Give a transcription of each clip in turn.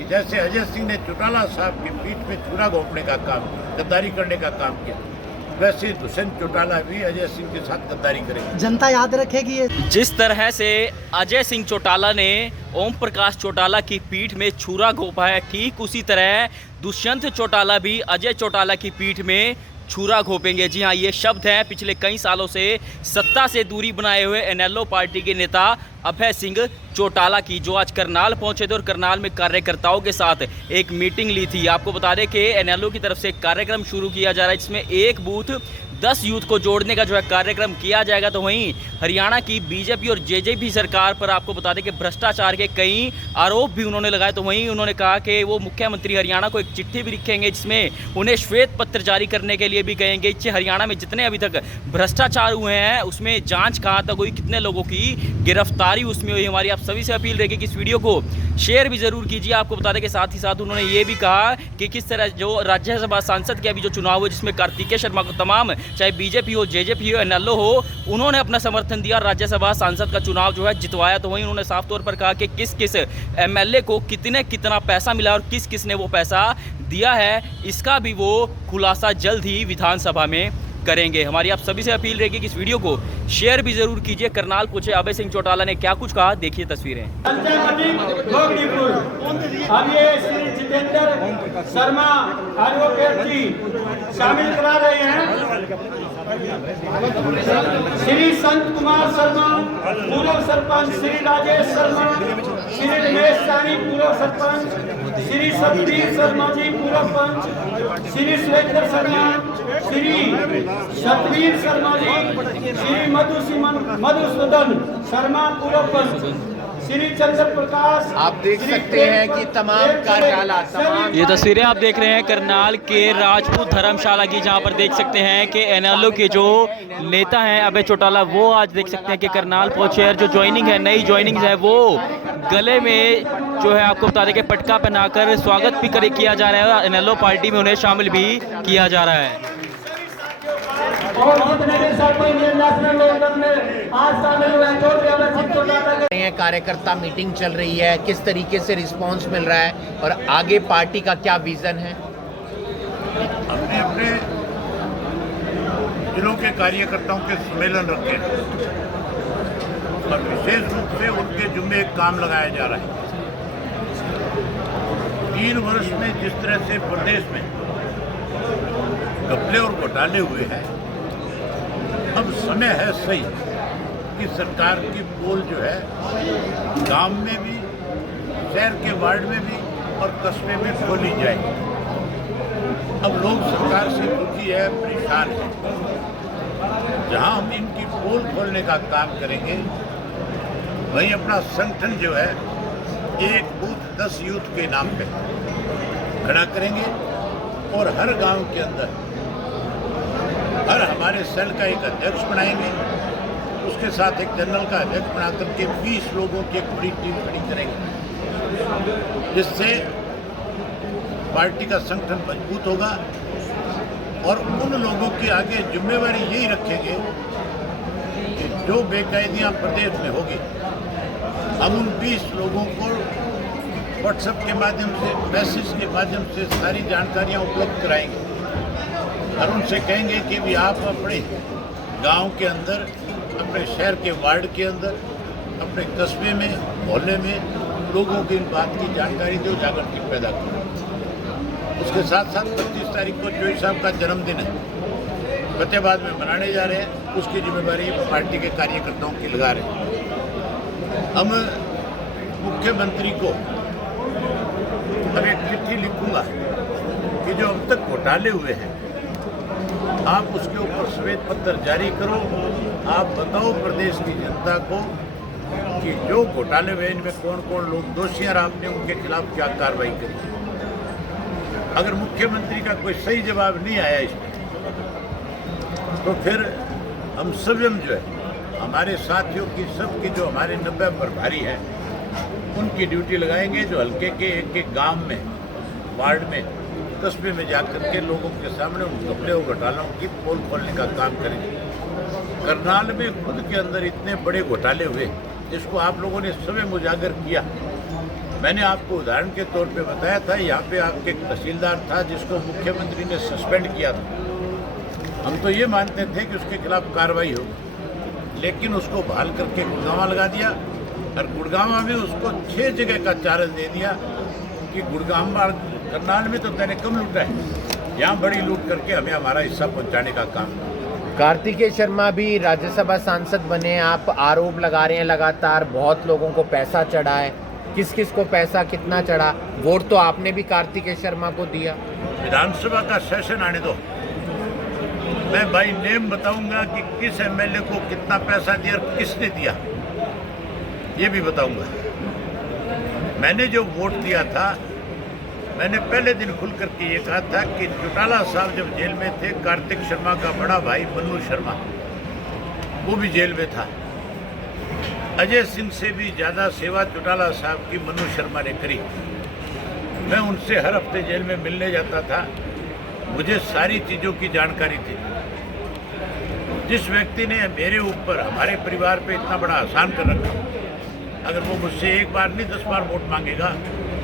कि जैसे अजय सिंह ने चौटाला साहब की पीठ में छुरा घोंपने का काम, गद्दारी करने का काम किया, वैसे दुष्यंत चौटाला भी अजय सिंह के साथ गद्दारी करेंगे। जनता याद रखेगी ये। जिस तरह से अजय सिंह चौटाला ने ओम प्रकाश चौटाला की पीठ में छुरा घोंपा है, ठीक उसी तरह दुष्यंत चौटाला भी अजय चौटाला की पीठ में छुरा घोंपेंगे। जी हाँ, ये शब्द हैं पिछले कई सालों से सत्ता से दूरी बनाए हुए इनेलो पार्टी के नेता अभय सिंह चौटाला की, जो आज करनाल पहुंचे थे और करनाल में कार्यकर्ताओं के साथ एक मीटिंग ली थी। आपको बता दें कि इनेलो की तरफ से एक कार्यक्रम शुरू किया जा रहा है, जिसमें एक बूथ 10 यूथ को जोड़ने का जो है कार्यक्रम किया जाएगा। तो वहीं हरियाणा की बीजेपी और जेजेपी सरकार पर आपको बता दें कि भ्रष्टाचार के कई आरोप भी उन्होंने लगाए। तो वहीं उन्होंने कहा कि वो मुख्यमंत्री हरियाणा को एक चिट्ठी भी लिखेंगे, जिसमें उन्हें श्वेत पत्र जारी करने के लिए भी कहेंगे। इससे हरियाणा में जितने अभी तक भ्रष्टाचार हुए हैं उसमें जाँच कहाँ तक हुई, कितने लोगों की गिरफ्तारी उसमें हुई। हमारी आप सभी से अपील रहेगी कि इस वीडियो को शेयर भी ज़रूर कीजिए। आपको बता दें कि साथ ही साथ उन्होंने ये भी कहा कि किस तरह जो राज्यसभा सांसद के अभी जो चुनाव हुए, जिसमें कार्तिकेय शर्मा को तमाम, चाहे बीजेपी हो, जेजेपी हो, इनेलो हो, उन्होंने अपना समर्थन दिया, राज्यसभा सांसद का चुनाव जो है जितवाया। तो वहीं उन्होंने साफ तौर पर कहा कि किस किस एमएलए को कितना पैसा मिला और किस किस ने वो पैसा दिया है, इसका भी वो खुलासा जल्द ही विधानसभा में करेंगे। हमारी आप सभी से अपील रहेगी कि इस वीडियो को शेयर भी जरूर कीजिए। करनाल पूछे अभय सिंह चौटाला ने क्या कुछ कहा, देखिए तस्वीरें। अब ये श्री जितेंद्र शर्मा एडवोकेट जी शामिल करा रहे हैं। श्री संत कुमार शर्मा पूर्व सरपंच, श्री राजेश शर्मा, श्री रमेश सानी पूर्व सरपंच, श्री सतबीर शर्मा जी पूर्व पंच, श्री सुरेंद्र शर्मा, श्री सतबीर शर्मा जी, श्री मधुसूदन शर्मा पूर्व पंच, श्री चंद्र प्रकाश। आप देख सकते हैं कि तमाम कार्यालय, तमाम ये तस्वीरें आप देख रहे हैं करनाल के राजपूत धर्मशाला की, जहां पर देख सकते हैं कि इनेलो के जो नेता हैं अभय चौटाला, वो आज देख सकते हैं कि करनाल पहुंचे हैं। जो ज्वाइनिंग है, नई ज्वाइनिंग है, वो गले में जो है आपको बता दें कि पटका पहनाकर स्वागत भी किया जा रहा है। इनेलो पार्टी में उन्हें शामिल भी किया जा रहा है। कार्यकर्ता मीटिंग चल रही है, किस तरीके से रिस्पांस मिल रहा है और आगे पार्टी का क्या विजन है? हमने अपने जिलों के कार्यकर्ताओं के सम्मेलन रखे और विशेष रूप से उनके जुम्मे एक काम लगाया जा रहा है। 3 वर्ष में जिस तरह से प्रदेश में घपले और घोटाले हुए हैं, अब समय है सही कि सरकार की पोल जो है गांव में भी, शहर के वार्ड में भी और कस्बे में खोली जाए। अब लोग सरकार से दुखी है, परेशान है। जहां हम इनकी पोल खोलने का काम करेंगे, वहीं अपना संगठन जो है एक बूथ 10 यूथ के नाम पे खड़ा करेंगे और हर गांव के अंदर हर हमारे सेल का एक अध्यक्ष बनाएंगे, उसके साथ एक जनरल का अध्यक्ष बना करके 20 लोगों की एक बड़ी टीम खड़ी करेंगे, जिससे पार्टी का संगठन मजबूत होगा। और उन लोगों की आगे जिम्मेवारी यही रखेंगे कि जो बेकायदियाँ प्रदेश में होगी, हम उन 20 लोगों को व्हाट्सएप के माध्यम से, मैसेज के माध्यम से सारी जानकारियाँ उपलब्ध कराएंगे और उनसे कहेंगे कि भी आप अपने गांव के अंदर, अपने शहर के वार्ड के अंदर, अपने कस्बे में, मोहल्ले में लोगों की इन बात की जानकारी दो, जागृति पैदा करो। उसके साथ साथ 25 तारीख को जोई साहब का जन्मदिन है, फतेहाबाद में मनाने जा रहे हैं, उसकी जिम्मेदारी पार्टी के कार्यकर्ताओं की लगा रहे हैं। हम मुख्यमंत्री को अब एक चिट्ठी लिखूंगा कि जो अब तक घोटाले हुए हैं, आप उसके ऊपर श्वेत पत्र जारी करो। आप बताओ प्रदेश की जनता को कि जो घोटाले हुए इनमें कौन कौन लोग दोषी हैं, आपने उनके खिलाफ क्या कार्रवाई करी। अगर मुख्यमंत्री का कोई सही जवाब नहीं आया इसमें, तो फिर हम स्वयं जो है हमारे साथियों की, सबकी जो हमारे 90 प्रभारी हैं, उनकी ड्यूटी लगाएंगे, जो हल्के के एक गांव में, वार्ड में, कस्बे में जाकर के लोगों के सामने उन घपले और घोटालों की पोल खोलने का काम करेंगे। करनाल में खुद के अंदर इतने बड़े घोटाले हुए, जिसको आप लोगों ने स्वयं उजागर किया, मैंने आपको उदाहरण के तौर पे बताया था, यहाँ पे आपके एक तहसीलदार था जिसको मुख्यमंत्री ने सस्पेंड किया था। हम तो ये मानते थे कि उसके खिलाफ कार्रवाई हो, लेकिन उसको बहाल करके गुड़गांव लगा दिया और गुड़गांव में उसको 6 जगह का चार्ज दे दिया कि गुड़गांव करनाल में तो मैंने कम लूटा है, यहाँ बड़ी लूट करके हमें हमारा हिस्सा पहुँचाने का काम। कार्तिकेय शर्मा भी राज्यसभा सांसद बने, आप आरोप लगा रहे हैं लगातार बहुत लोगों को पैसा चढ़ा है, किस किस को पैसा कितना चढ़ा? वोट तो आपने भी कार्तिकेय शर्मा को दिया। विधानसभा का सेशन आने दो, मैं बाई नेम बताऊंगा कि किस एमएलए को कितना पैसा दिया और किसने दिया, ये भी बताऊंगा। मैंने जो वोट दिया था, मैंने पहले दिन खुल करके ये कहा था कि चौटाला साहब जब जेल में थे, कार्तिक शर्मा का बड़ा भाई मन्नू शर्मा वो भी जेल में था। अजय सिंह से भी ज़्यादा सेवा चौटाला साहब की मन्नू शर्मा ने करी। मैं उनसे हर हफ्ते जेल में मिलने जाता था, मुझे सारी चीज़ों की जानकारी थी। जिस व्यक्ति ने मेरे ऊपर, हमारे परिवार पे इतना बड़ा आसान कर रखा, अगर वो मुझसे एक बार नहीं 10 बार वोट मांगेगा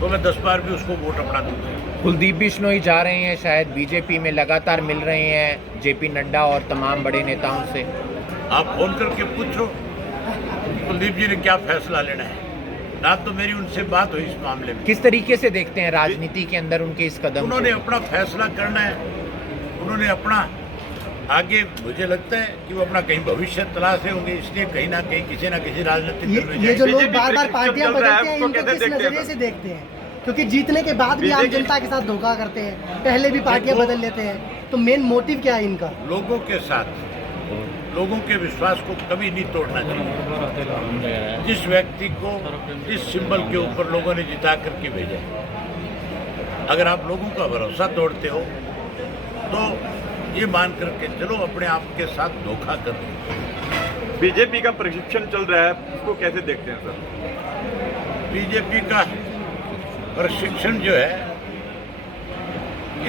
तो मैं 10 बार भी उसको वोट अपना दूंगा। कुलदीप बिश्नोई जा रहे हैं शायद बीजेपी में, लगातार मिल रहे हैं जेपी नड्डा और तमाम बड़े नेताओं से। आप फोन करके पूछो कुलदीप जी ने क्या फैसला लेना है, ना तो मेरी उनसे बात हुई इस मामले में। किस तरीके से देखते हैं राजनीति के अंदर उनके इस कदम? उन्होंने अपना फैसला करना है, उन्होंने अपना आगे, मुझे लगता है कि वो अपना कहीं भविष्य तलाश रहे होंगे, इसलिए कहीं ना कहीं किसी ना किसी राजनीतिक दल में ये जो लोग जाएंगे। बार बार पार्टियां बदलते हैं, इनको किस नजरिए से देखते हैं? क्योंकि जीतने के बाद भी आम जनता के साथ धोखा करते हैं, पहले भी पार्टियां बदल लेते हैं, तो मेन मोटिव क्या है इनका? लोगों के साथ, लोगों के विश्वास को कभी नहीं तोड़ना चाहिए। जिस व्यक्ति को जिस सिंबल के ऊपर लोगों ने जिता करके भेजा, अगर आप लोगों का भरोसा तोड़ते हो तो ये मान करके चलो अपने आप के साथ धोखा कर दो। बीजेपी का प्रशिक्षण चल रहा है, उसको कैसे देखते हैं सर? बीजेपी का प्रशिक्षण जो है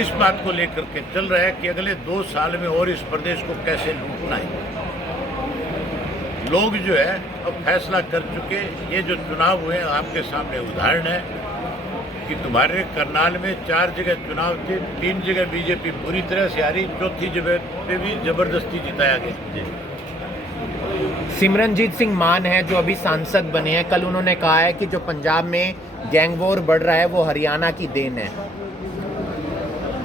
इस बात को लेकर के चल रहा है कि अगले 2 साल में और इस प्रदेश को कैसे लूटना है। लोग जो है अब फैसला कर चुके, ये जो चुनाव हुए आपके सामने उदाहरण है कि तुम्हारे करनाल में 4 जगह चुनाव थे, 3 जगह बीजेपी पूरी तरह से हारी, 4थी जगह पे भी जबरदस्ती जिताया गया। सिमरनजीत सिंह मान है जो अभी सांसद बने हैं, कल उन्होंने कहा है कि जो पंजाब में गैंग वॉर बढ़ रहा है वो हरियाणा की देन है।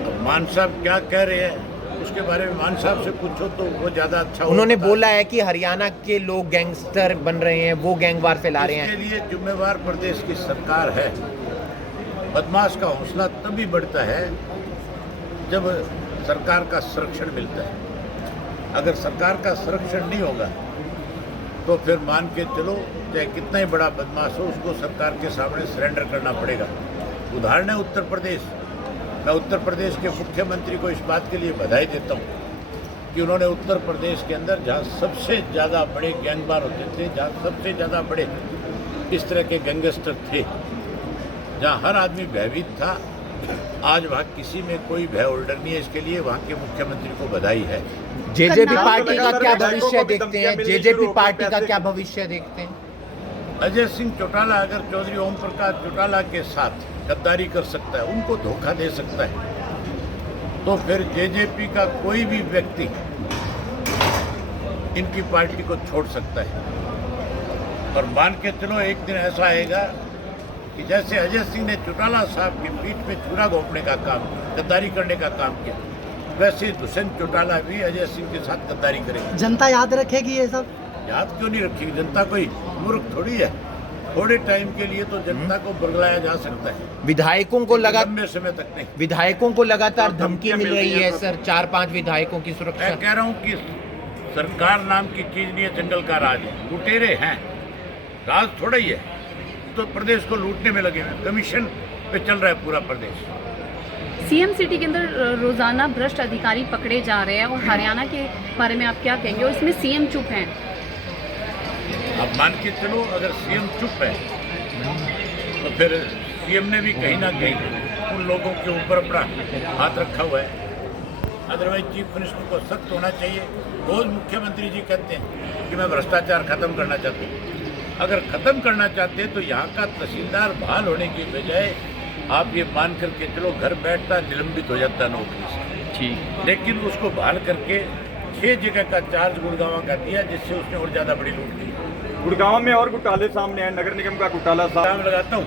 अब मान साहब क्या कह रहे हैं उसके बारे में मान साहब से पूछो तो वो ज़्यादा अच्छा होगा। उन्होंने बोला है कि हरियाणा के लोग गैंगस्टर बन रहे हैं, वो गैंगवार फैला रहे हैं। इसके लिए जिम्मेवार प्रदेश की सरकार है। बदमाश का हौसला तभी बढ़ता है जब सरकार का संरक्षण मिलता है। अगर सरकार का संरक्षण नहीं होगा तो फिर मान के चलो चाहे कितना ही बड़ा बदमाश हो, उसको सरकार के सामने सरेंडर करना पड़ेगा। उदाहरण है उत्तर प्रदेश। मैं उत्तर प्रदेश के मुख्यमंत्री को इस बात के लिए बधाई देता हूँ कि उन्होंने उत्तर प्रदेश के अंदर जहाँ सबसे ज़्यादा बड़े गैंगवार होते थे, जहाँ सबसे ज़्यादा बड़े इस तरह के गैंगस्टर थे, जहाँ हर आदमी भयभीत था, आज वहाँ किसी में कोई भय होल्डर नहीं है। इसके लिए वहाँ के मुख्यमंत्री को बधाई है। जेजेपी पार्टी का क्या भविष्य देखते हैं? जेजेपी पार्टी का क्या भविष्य देखते हैं? अजय सिंह चौटाला अगर चौधरी ओम प्रकाश चौटाला के साथ गद्दारी कर सकता है, उनको धोखा दे सकता है, तो फिर जेजेपी का कोई भी व्यक्ति इनकी पार्टी को छोड़ सकता है। और मान के चलो एक दिन ऐसा आएगा कि जैसे अजय सिंह ने चौटाला साहब की पीठ में छुरा घोंपने का काम, गद्दारी करने का काम किया, वैसे दुष्यंत चौटाला भी अजय सिंह के साथ गद्दारी करेगा। जनता याद रखेगी ये सब? याद क्यों नहीं रखेगी? जनता कोई मूर्ख थोड़ी है। थोड़े टाइम के लिए तो जनता को बरगलाया जा सकता है, विधायकों को लंबे समय तक नहीं। विधायकों को लगातार धमकी मिल रही है सर, 4-5 विधायकों की सुरक्षा। मैं कह रहा हूँ कि सरकार नाम की चीज नहीं है, जंगल का राज है। लुटेरे हैं, राज थोड़ा ही है। तो प्रदेश को लूटने में लगे हुए, कमीशन पे चल रहा है पूरा प्रदेश। सीएम सिटी के अंदर रोजाना भ्रष्ट अधिकारी पकड़े जा रहे हैं, और हरियाणा के बारे में आप क्या कहेंगे? और इसमें सीएम चुप हैं। अब मान के चलो अगर सीएम चुप है तो फिर सीएम ने भी कहीं ना कहीं उन लोगों के ऊपर अपना हाथ रखा हुआ है। अदरवाइज चीफ मिनिस्टर को सख्त होना चाहिए। रोज मुख्यमंत्री जी कहते हैं कि मैं भ्रष्टाचार खत्म करना चाहता हूँ। अगर खत्म करना चाहते हैं तो यहाँ का तहसीलदार बहाल होने की बजाय आप ये मान करके चलो घर बैठता निलंबित हो जाता नौकरी से, ठीक। लेकिन उसको बहाल करके 6 जगह का चार्ज गुड़गांव का दिया, जिससे उसने और ज़्यादा बड़ी लूट की। गुड़गांव में और घोटाले सामने आए, नगर निगम का घोटाला काम लगाता हूँ,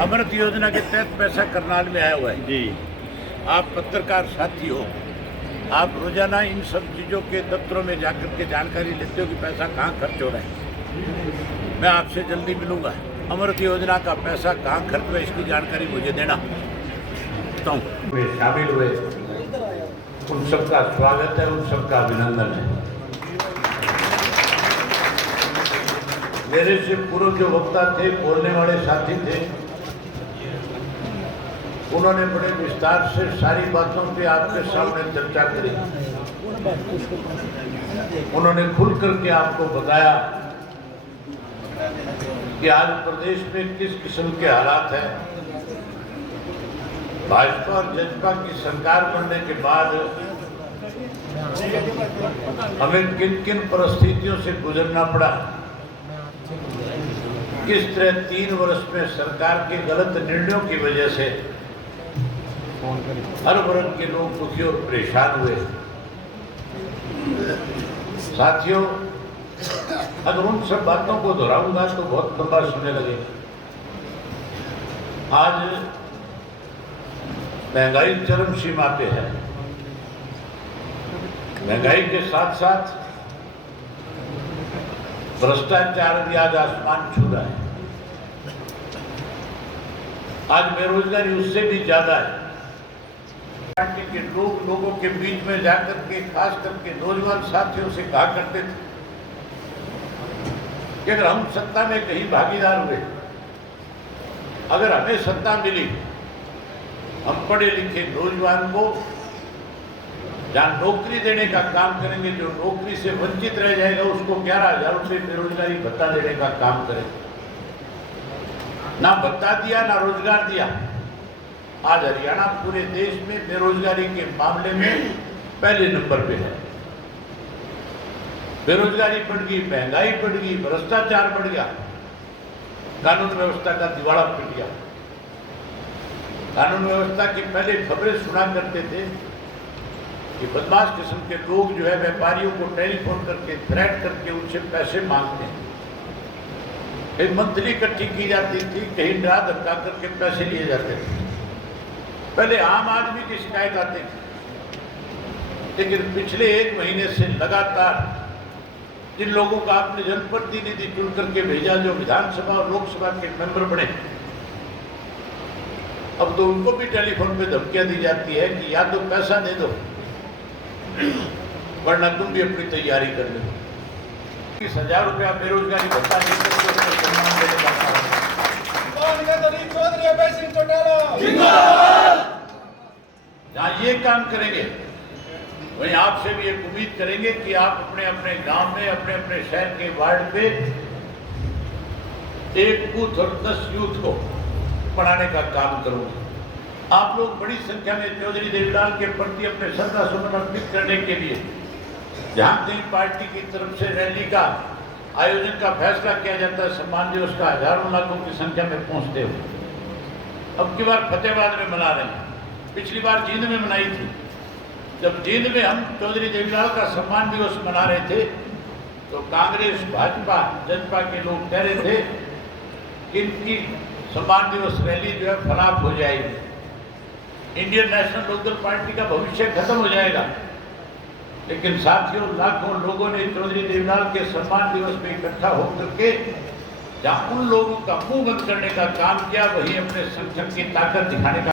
अमृत योजना के तहत पैसा करनाल में आया हुआ है जी। आप पत्रकार साथी हो, आप रोजाना इन सब चीज़ों के दफ्तरों में जाकर के जानकारी लेते हो कि पैसा कहाँ खर्च हो रहा है। मैं आपसे जल्दी मिलूंगा, अमृत योजना का पैसा कहाँ खर्च हुआ इसकी जानकारी मुझे देना। वे शामिल हुए, उन सबका स्वागत है, उन सबका अभिनंदन है। मेरे से पूर्व जो वक्ता थे, बोलने वाले साथी थे, उन्होंने बड़े विस्तार से सारी बातों पे आपके सामने चर्चा करी। उन्होंने खुल करके आपको बताया कि आज प्रदेश में किस किस्म के हालात हैं। भाजपा और जसपा की सरकार बनने के बाद हमें किन किन परिस्थितियों से गुजरना पड़ा, किस तरह 3 वर्ष में सरकार के गलत निर्णयों की वजह से हर वर्ग के लोग दुखी और परेशान हुए। साथियों, अगर उन सब बातों को दोहराऊंगा तो बहुत लंबा समय लगेगा। आज महंगाई चरम सीमा पे है, महंगाई के साथ साथ भ्रष्टाचार भी आज आसमान छू रहा है। आज बेरोजगारी उससे भी ज्यादा है। पार्टी के लोग लोगों के बीच में जाकर के खास करके नौजवान साथियों से कहा करते थे कि अगर हम सत्ता में कहीं भागीदार हुए, अगर हमें सत्ता मिली, हम पढ़े लिखे नौजवान को जहाँ नौकरी देने का काम करेंगे, जो नौकरी से वंचित रह जाएगा उसको 11,000 रुपये बेरोजगारी भत्ता देने का काम करेंगे। ना भत्ता दिया ना रोजगार दिया। आज हरियाणा पूरे देश में बेरोजगारी के मामले में पहले नंबर पे है। बेरोजगारी बढ़ गई, महंगाई बढ़ गई, भ्रष्टाचार बढ़ गया, कानून व्यवस्था का दिवाला पिट गया। कानून व्यवस्था की पहले खबरें सुना करते थे कि बदमाश किस्म के लोग जो है व्यापारियों को टेलीफोन करके थ्रेट करके उनसे पैसे मांगते हैं। कहीं मंथली इकट्ठी की जाती थी, कहीं डरा धमका करके पैसे लिए जाते थे। पहले आम आदमी की शिकायत आती थी, लेकिन पिछले 1 महीने से लगातार जिन लोगों का आपने जनप्रतिनिधि चुन करके भेजा, जो विधानसभा और लोकसभा के मेंबर बने, अब तो उनको भी टेलीफोन पे धमकियां दी जाती है कि या तो पैसा दे दो वरना तुम भी अपनी तैयारी कर लो। 30,000 रुपया बेरोजगारी भत्ता देकर सम्मान देने का जहाँ ये काम करेंगे, वहीं आपसे भी एक उम्मीद करेंगे कि आप अपने अपने गांव में, अपने अपने शहर के वार्ड पे एक बूथ और 10 यूथ को पढ़ाने का काम करोगे। आप लोग बड़ी संख्या में चौधरी देवीलाल के प्रति अपने श्रद्धा सुमन अर्पित करने के लिए जहाँ कहीं पार्टी की तरफ से रैली का आयोजन का फैसला किया जाता है, सम्मान दिवस का हजारों लाखों की संख्या में पहुंचते हो। अब की बार फतेहाबाद में मना रहे हैं, पिछली बार जींद में मनाई थी। जब जींद में हम चौधरी देवीलाल का सम्मान दिवस मना रहे थे तो कांग्रेस, भाजपा, जनता के लोग कह रहे थे कि इनकी सम्मान दिवस रैली जो है खराब हो जाएगी, इंडियन नेशनल लोकदल पार्टी का भविष्य खत्म हो जाएगा। लेकिन साथियों, लाखों लोगों ने चौधरी देवीलाल के सम्मान दिवस में इकट्ठा होकर के जहाँ उन लोगों का मुंह बंद करने का काम किया, वही अपने संगठन की ताकत दिखाने का